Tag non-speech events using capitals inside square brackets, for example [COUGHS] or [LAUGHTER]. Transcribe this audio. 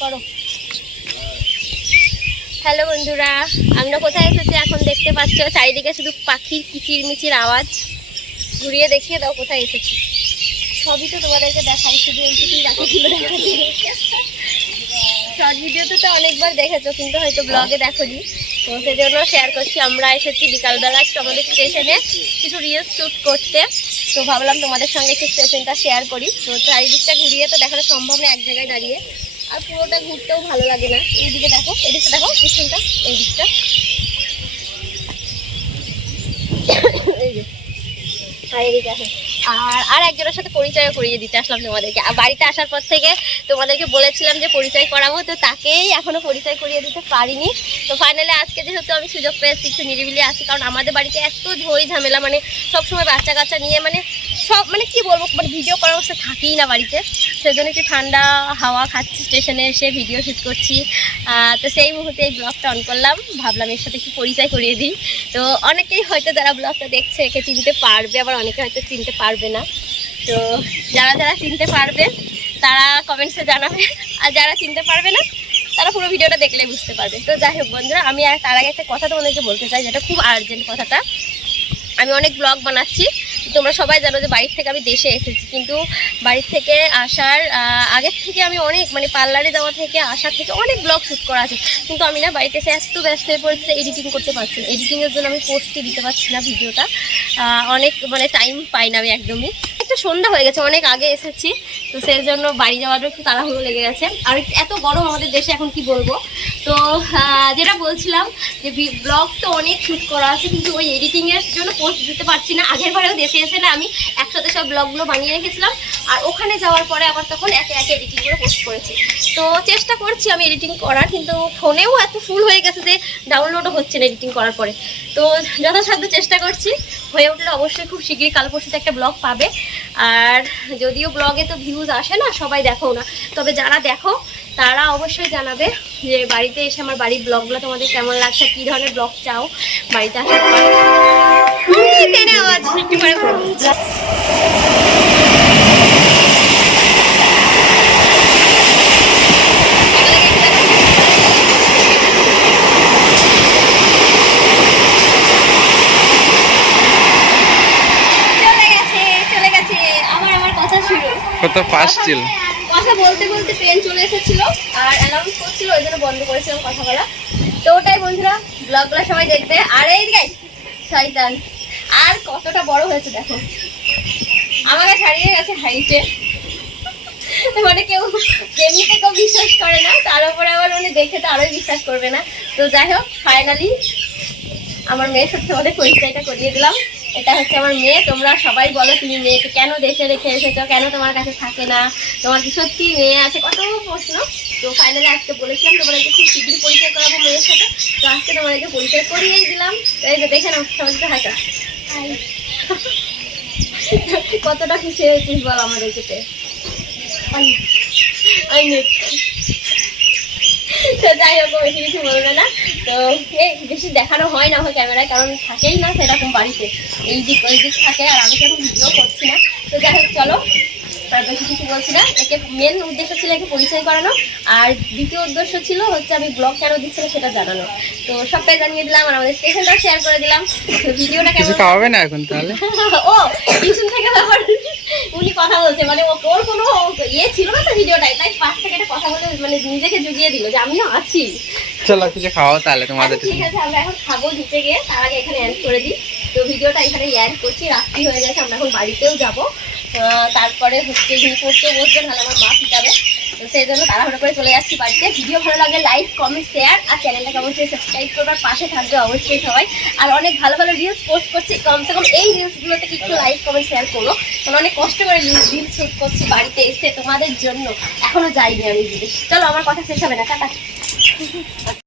করো। হ্যালো বন্ধুরা, আমরা কোথায় এসেছি এখন দেখতে পাচ্ছ? চারিদিকে শুধু পাখির কিচির মিচির আওয়াজ। ঘুরিয়ে দেখিয়ে দাও কোথায় এসেছি। সবই তো তোমাদেরকে দেখাই, শুধু শর্ট ভিডিওতে তো অনেকবার দেখেছ, কিন্তু হয়তো ব্লগে দেখোনি। তো সেজন্য শেয়ার করছি। আমরা এসেছি বিকালবেলা আমাদের স্টেশনে কিছু রিলস শ্যুট করতে। তো ভাবলাম তোমাদের সঙ্গে একটু স্টেশনটা শেয়ার করি। তো চারিদিকটা ঘুরিয়ে তো দেখানো সম্ভব না, এক জায়গায় দাঁড়িয়ে। আর পুরোটা ঘুরতেও ভালো লাগে না। এইদিকে দেখো, এদিকটা দেখো স্টেশনটা এই দিকটা [COUGHS] এই যে। আর এদিকে আসো। আর আর একজনের সাথে পরিচয় করিয়ে দিতে আসলাম তোমাদেরকে। আর বাড়িতে আসার পর থেকে তোমাদেরকে বলেছিলাম যে পরিচয় করাবো, তো তাকেই এখনও পরিচয় করিয়ে দিতে পারিনি। তো ফাইনালি আজকে যেহেতু আমি সুযোগ পেয়েছি, একটু নিরিবিলি আছি, কারণ আমাদের বাড়িতে এত ঝই ঝামেলা মানে সবসময় বাচ্চা কাচ্চা নিয়ে মানে সব মানে কি বলব মানে ভিডিও করার অবস্থা থাকেই না বাড়িতে। সেজন্য একটু ঠান্ডা হাওয়া খাচ্ছি স্টেশনে এসে ভিডিও শ্যুট করছি। তো সেই মুহূর্তে এই ব্লগটা অন করলাম। ভাবলাম এর সাথে একটু পরিচয় করিয়ে দিই। তো অনেকেই হয়তো যারা ব্লগটা দেখছে, একে চিনতে পারবে, আবার অনেকে হয়তো চিনতে পারবে না। তো যারা যারা চিনতে পারবে, তারা কমেন্টসে জানাবে। আর যারা চিনতে পারবে না, তারা পুরো ভিডিওটা দেখলেই বুঝতে পারবে। তো যাই হোক বন্ধুরা, আমি তার আগে একটা কথা তোমাদেরকে বলতে চাই, যেটা খুব আর্জেন্ট কথাটা। আমি অনেক ব্লগ বানাচ্ছি। তোমরা সবাই জানো যে বাড়ির থেকে আমি দেশে এসেছি, কিন্তু বাড়ির থেকে আসার আগের থেকে আমি অনেক মানে পার্লারে যাওয়া থেকে আসার থেকে অনেক ব্লগ শ্যুট করা আছে, কিন্তু আমি না বাড়িতে এসে এত ব্যস্ত হয়ে পড়েছি এডিটিং করতে পারছি না। এডিটিংয়ের জন্য আমি পোস্টই দিতে পারছি না ভিডিওটা অনেক মানে টাইম পাই না আমি একদমই। একটা সন্ধ্যা হয়ে গেছে, অনেক আগে এসেছি তো সেই জন্য বাড়ি যাওয়ারও একটু তাড়াহুড়ো লেগে গেছে। আর এত গরম আমাদের দেশে, এখন কি বলব? তো যেটা বলছিলাম যে ব্লগ তো অনেক শ্যুট করা আছে, কিন্তু ওই এডিটিংয়ের জন্য পোস্ট দিতে পারছি না। আগের বারেও দেশে এসে না আমি একসাথে সব ব্লগগুলো বানিয়ে রেখেছিলাম। আর ওখানে যাওয়ার পরে আবার তখন একে একে এডিটিং করে পোস্ট করেছি। তো চেষ্টা করছি আমি এডিটিং করার, কিন্তু ফোনেও এত ফুল হয়ে গেছে যে ডাউনলোডও হচ্ছে না এডিটিং করার পরে। তো যথাসাধ্য চেষ্টা করছি। হয়ে উঠলে অবশ্যই খুব শীঘ্রই কাল পরশুতে একটা ব্লগ পাবে। আর যদিও ব্লগে তো ভিউজ আসে না, সবাই দেখো না। তবে যারা দেখো, তারা অবশ্যই জানাবে যে বাড়িতে এসে আমার বাড়ির ব্লগগুলো তোমাদের কেমন লাগছে, কী ধরনের ব্লগ চাও বাড়িতে টেনে আওয়াজ করব। চলে গেছে চলে গেছে আবার কত ফাস্ট ছিল। কথা বলতে বলতে ট্রেন চলে এসেছিল আর অ্যানাউন্স করছিল ওই জন্য বন্ধ করেছিলাম কথা বলা। তো ওটাই বন্ধুরা ব্লগগুলো সবাই দেখবে। আর এই দিকে শয়তান। আর কতটা বড় হয়েছে দেখো। আমাকে ছাড়িয়ে গেছে হাইটে। মানে কেউ এমনিতে কেউ বিশ্বাস করে না তার উপরে আবার উনি দেখে তো আরোই বিশ্বাস করবে না। তো যাই হোক ফাইনালি আমার মেয়ের সাথে তোমাদের পরিচয়টা করিয়ে দিলাম। এটা হচ্ছে আমার মেয়ে। তোমরা সবাই বলো তুমি মেয়েকে কেন দেশে রেখে এসেছ? কেন তোমার কাছে থাকে না? তোমার কি সত্যি মেয়ে আছে? কত প্রশ্ন। তো ফাইনালি আজকে বলেছিলাম তোমাদেরকে খুব শীঘ্রই পরিচয় করাবো মেয়ের সাথে। তো আজকে তোমাদেরকে পরিচয় করিয়েই দিলাম। তো এই যে দেখে নাও সবাইকে হাঁটা কতটা খুশি হয়েছিস বল আমাদেরকে অনেক অনেক তো যাই হোক বেশি কিছু বলবে না। তো এই বেশি দেখানো হয় না হয় ক্যামেরায়, কারণ থাকেই না সেরকম বাড়িতে। এই দিক ওই দিক থাকে, আর আমি তো ভিডিও করছি না। তো যাই হোক, চলো। আর বেশি কিছু বলছি না একে মেন উদ্দেশ্য ছিল একে পরিচয় করানো আর দ্বিতীয় উদ্দেশ্য ছিল হচ্ছে আমি ব্লগ কেন দিচ্ছিলাম সেটা জানানো। তো সবটাই জানিয়ে দিলাম আর আমাদের স্টেশনটাও শেয়ার করে দিলাম। তো ভিডিওটা কেমন? খাওয়াবে না এখন তাহলে? [LAUGHS] ও পিছন থেকে আবার উনি কথা বলছে। মানে ও- ওর কোনো ইয়ে ছিল না তো ভিডিওটাই তাই পাশ থেকে একটা কথা বলে মানে নিজেকে জুগিয়ে দিল যে আমিও আছি। চলো কিছু খাওয়াও তাহলে তোমাদের আচ্ছা, ঠিক আছে আমরা এখন খাব নিচে গিয়ে। তার আগে এখানে অ্যাড করে দিই। তো ভিডিওটা এখানে অ্যাড করছি। রাত্রি হয়ে গেছে, আমরা এখন বাড়িতেও যাব। তারপরে হচ্ছে জিনিস পড়তে বসবে নাহলে আমার মা পিটাবে। তো সেই জন্য তাড়াহুড়ো করে চলে যাচ্ছি বাড়িতে। ভিডিও ভালো লাগে লাইক কমেন্ট শেয়ার আর চ্যানেলটাকে অবশ্যই সাবস্ক্রাইব করবার পাশে থাকবে অবশ্যই সবাই। আর অনেক ভালো ভালো রিলস পোস্ট করছি। কমসে কম এই রিলসগুলো থেকে একটু লাইক কমেন্ট শেয়ার করো কারণ অনেক কষ্ট করে রিলস শ্যুট করছি বাড়িতে এসে তোমাদের জন্য। এখনও যাইনি আমি বিদেশ চলো, আমার কথা শেষ হবে না। টাটা।